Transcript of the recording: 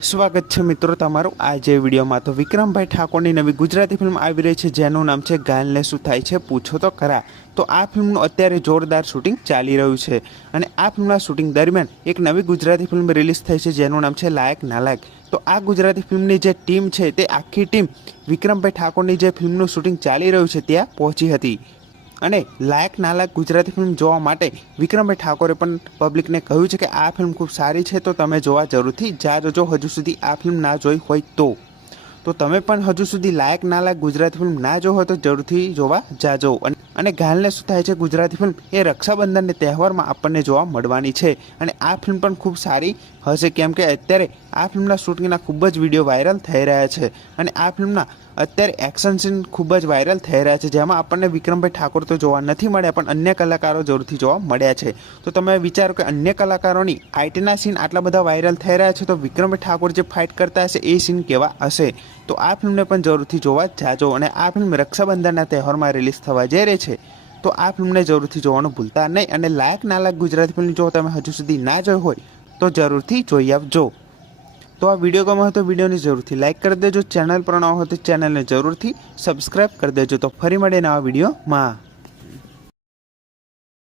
સ્વાગત છે મિત્રો તમારું આજે વિડીયોમાં। તો વિક્રમભાઈ ઠાકોરની નવી ગુજરાતી ફિલ્મ આવી રહી છે જેનું નામ છે ગાયલને શું થાય છે પૂછો તો ખરા। તો આ ફિલ્મનું અત્યારે જોરદાર શૂટિંગ ચાલી રહ્યું છે અને આ ફિલ્મના શૂટિંગ દરમિયાન એક નવી ગુજરાતી ફિલ્મ રિલીઝ થઈ છે જેનું નામ છે લાયક નાલાયક। તો આ ગુજરાતી ફિલ્મની જે ટીમ છે તે આખી ટીમ વિક્રમભાઈ ઠાકોરની જે ફિલ્મનું શૂટિંગ ચાલી રહ્યું છે ત્યાં પહોંચી હતી અને લાયક નાલાયક ગુજરાતી ફિલ્મ જોવા માટે વિક્રમભાઈ ઠાકોરે પણ પબ્લિકને કહ્યું છે કે આ ફિલ્મ ખૂબ સારી છે તો તમે જોવા જરૂરથી જાજો। જો હજુ સુધી આ ફિલ્મ ના જોઈ હોય તો તમે પણ હજુ સુધી લાયક નાલાયક ગુજરાતી ફિલ્મ ના જો હોય તો જરૂરથી જોવા જાજો। અને ગાયલને શું થાય છે ગુજરાતી ફિલ્મ એ રક્ષાબંધનને તહેવારમાં આપણને જોવા મળવાની છે અને આ ફિલ્મ પણ ખૂબ સારી હશે કેમ કે અત્યારે આ ફિલ્મના શૂટિંગના ખૂબ જ વિડીયો વાયરલ થઈ રહ્યા છે અને આ ફિલ્મના અત્યારે એક્શન સીન ખૂબ જ વાયરલ થઈ રહ્યા છે જેમાં આપણને વિક્રમભાઈ ઠાકોર તો જોવા નથી મળ્યા પણ અન્ય કલાકારો જરૂરથી જોવા મળ્યા છે। તો તમે વિચારો કે અન્ય કલાકારોની ફાઇટના સીન આટલા બધા વાયરલ થઈ રહ્યા છે તો વિક્રમભાઈ ઠાકોર જે ફાઇટ કરતા હશે એ સીન કેવા હશે। તો આ ફિલ્મને પણ જરૂરથી જોવા જાજો અને આ ફિલ્મ રક્ષાબંધનના તહેવારમાં રિલીઝ થવા જઈ રહી છે તો આ ફિલ્મને જરૂરથી જોવાનું ભૂલતા નહીં અને લાયક નાલાયક ગુજરાતી ફિલ્મ જો તમે હજુ સુધી ના જોઈ હોય તો જરૂરથી જોઈ આવજો। તો આ વિડીયો ગમ્યો હોય તો વિડીયોને જરૂરથી લાઇક કરી દેજો, ચેનલ પર ન હોય તો ચેનલને જરૂરથી સબસ્ક્રાઈબ કરી દેજો। તો ફરી મળીએ નવા વિડીયોમાં।